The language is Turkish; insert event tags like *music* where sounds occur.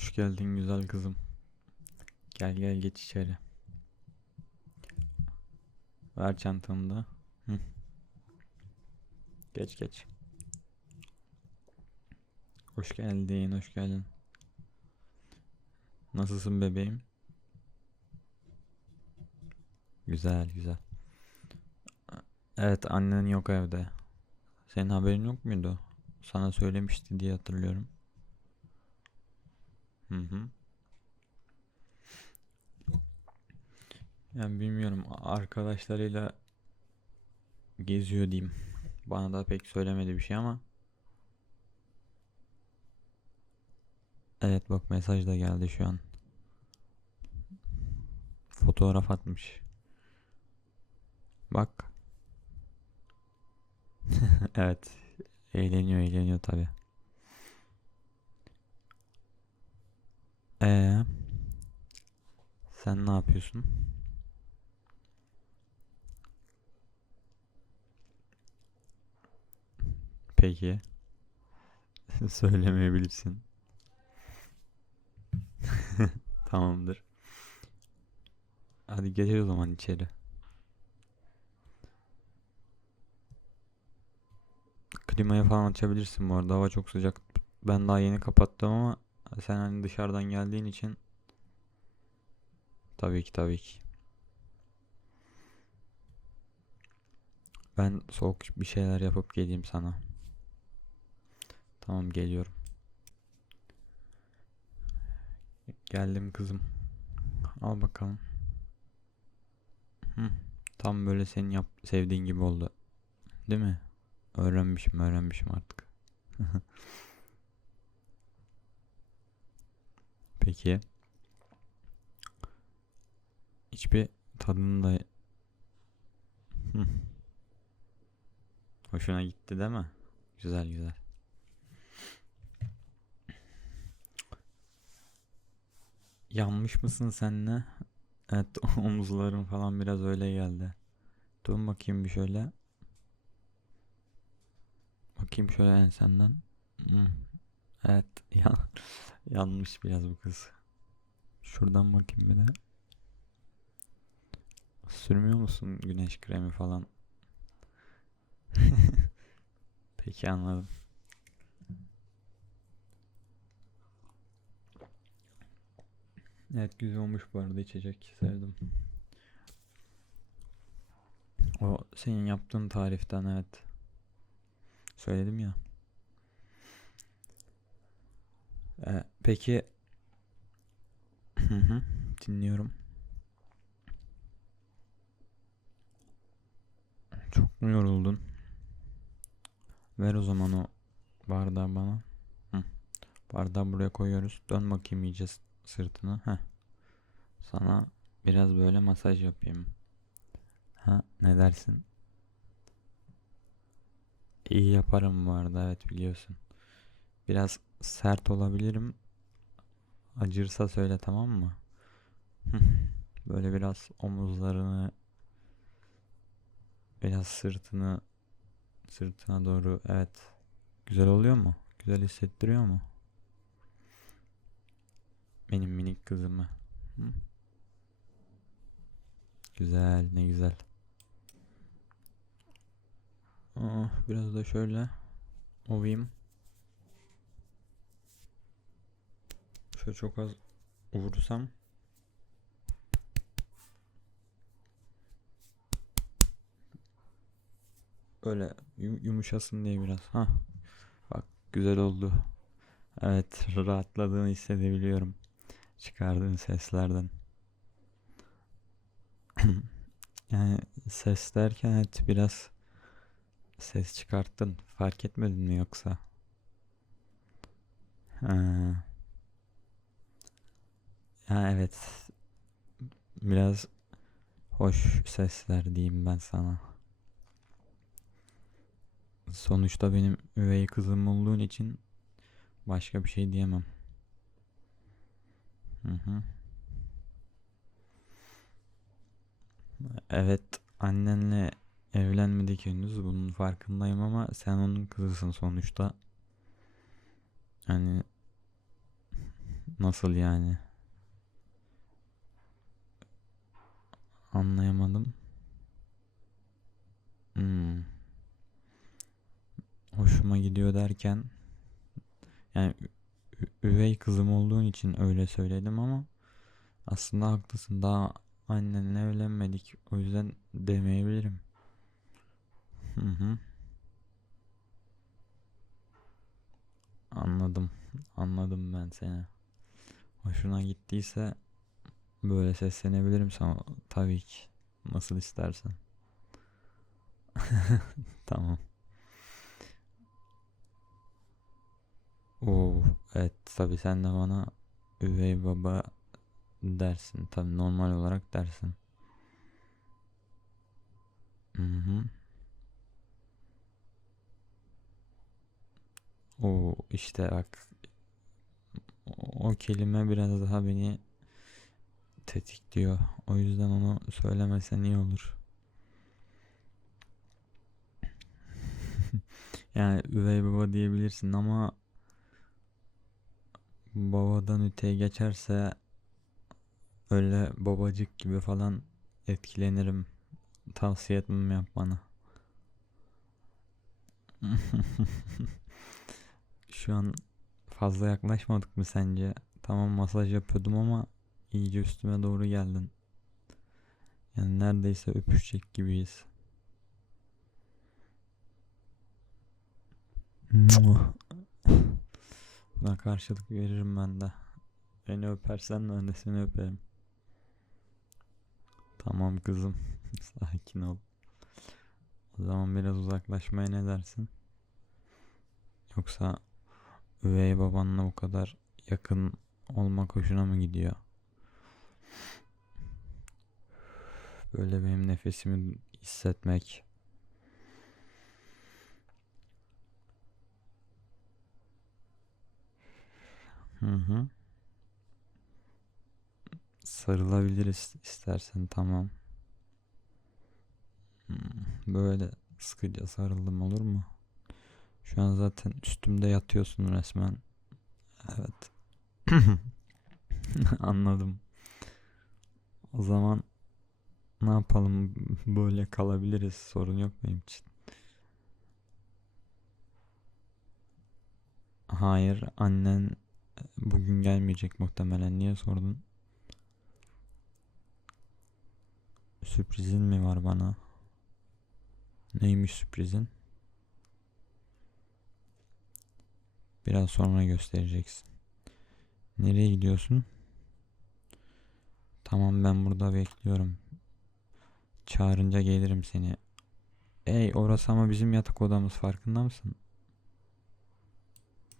Hoş geldin güzel kızım. Gel gel geç içeri. Ver çantanı da. Hı. Geç geç. Hoş geldin, hoş geldin. Nasılsın bebeğim? Güzel, güzel. Evet, annen yok evde. Senin haberin yok muydu? Sana söylemişti diye hatırlıyorum. Hı hı. Yani bilmiyorum arkadaşlarıyla geziyor diyeyim. Bana da pek söylemedi bir şey ama. Evet bak mesaj da geldi şu an. Fotoğraf atmış. Bak. *laughs* Evet. Eğleniyor eğleniyor tabi. Ee, sen ne yapıyorsun? Peki. *laughs* Söylemeyebilirsin. *laughs* Tamamdır. Hadi geç o zaman içeri. Klimayı falan açabilirsin bu arada. Hava çok sıcak. Ben daha yeni kapattım ama sen hani dışarıdan geldiğin için tabii ki tabii ki. Ben soğuk bir şeyler yapıp geleyim sana. Tamam geliyorum. Geldim kızım. Al bakalım. Hı, tam böyle senin yap sevdiğin gibi oldu. Değil mi? Öğrenmişim, öğrenmişim artık. *laughs* Peki. Hiçbir tadını da. *laughs* Hoşuna gitti değil mi? Güzel güzel. Yanmış mısın senle? Evet *laughs* omuzların falan biraz öyle geldi. Dur bakayım bir şöyle. Bakayım şöyle ensenden. Hmm. Evet *laughs* ya yanmış biraz bu kız. Şuradan bakayım bir de. Sürmüyor musun güneş kremi falan? *laughs* Peki anladım. Evet güzel olmuş bu arada içecek. Sevdim. O senin yaptığın tariften evet. Söyledim ya. Ee, peki dinliyorum. Çok mu yoruldun? Ver o zaman o bardağı bana. Hı. Bardağı buraya koyuyoruz. Dön bakayım iyice sırtını. Heh. Sana biraz böyle masaj yapayım. Ha, ne dersin? İyi yaparım bu arada evet biliyorsun. Biraz sert olabilirim. Acırsa söyle tamam mı? *laughs* Böyle biraz omuzlarını, biraz sırtını, sırtına doğru evet. Güzel oluyor mu? Güzel hissettiriyor mu? Benim minik kızımı. Hı? Güzel, ne güzel. Aa, biraz da şöyle ovayım. Şöyle çok az vursam. Öyle yum- yumuşasın diye biraz. Ha, bak güzel oldu. Evet, rahatladığını hissedebiliyorum. Çıkardığın seslerden. *clears throat* Yani ses derken evet biraz ses çıkarttın. Fark etmedin mi yoksa? Ha. Ha evet. Biraz hoş sesler diyeyim ben sana. Sonuçta benim üvey kızım olduğun için başka bir şey diyemem. Hı hı. Evet, annenle evlenmedik henüz bunun farkındayım ama sen onun kızısın sonuçta. Hani Nasıl yani? Anlayamadım. Hmm. Hoşuma gidiyor derken yani üvey kızım olduğun için öyle söyledim ama aslında haklısın. Daha annenle evlenmedik. O yüzden demeyebilirim. Hı hı. Anladım. Anladım ben seni. Hoşuna gittiyse böyle seslenebilirim sana. Tabii ki. Nasıl istersen. *laughs* Tamam. Oo, evet tabii sen de bana üvey baba dersin. Tabii normal olarak dersin. Hı hı. İşte bak o kelime biraz daha beni tetikliyor. O yüzden onu söylemesen iyi olur. *laughs* Yani üvey baba diyebilirsin ama babadan öteye geçerse öyle babacık gibi falan etkilenirim. Tavsiye etmem yap bana. *laughs* Şu an fazla yaklaşmadık mı sence? Tamam masaj yapıyordum ama iyice üstüme doğru geldin. Yani neredeyse öpüşecek gibiyiz. Buna karşılık veririm ben de. Beni öpersen ben de seni öperim. Tamam kızım. *laughs* Sakin ol. O zaman biraz uzaklaşmaya ne dersin? Yoksa üvey babanla bu kadar yakın olmak hoşuna mı gidiyor? Böyle benim nefesimi hissetmek. Hı hı. Sarılabiliriz istersen tamam. Böyle sıkıca sarıldım olur mu? Şu an zaten üstümde yatıyorsun resmen. Evet. *laughs* Anladım. O zaman ne yapalım? *laughs* Böyle kalabiliriz. Sorun yok benim için. Hayır, annen bugün gelmeyecek muhtemelen. Niye sordun? Sürprizin mi var bana? Neymiş sürprizin? Biraz sonra göstereceksin. Nereye gidiyorsun? Tamam ben burada bekliyorum. Çağırınca gelirim seni. Ey orası ama bizim yatak odamız farkında mısın?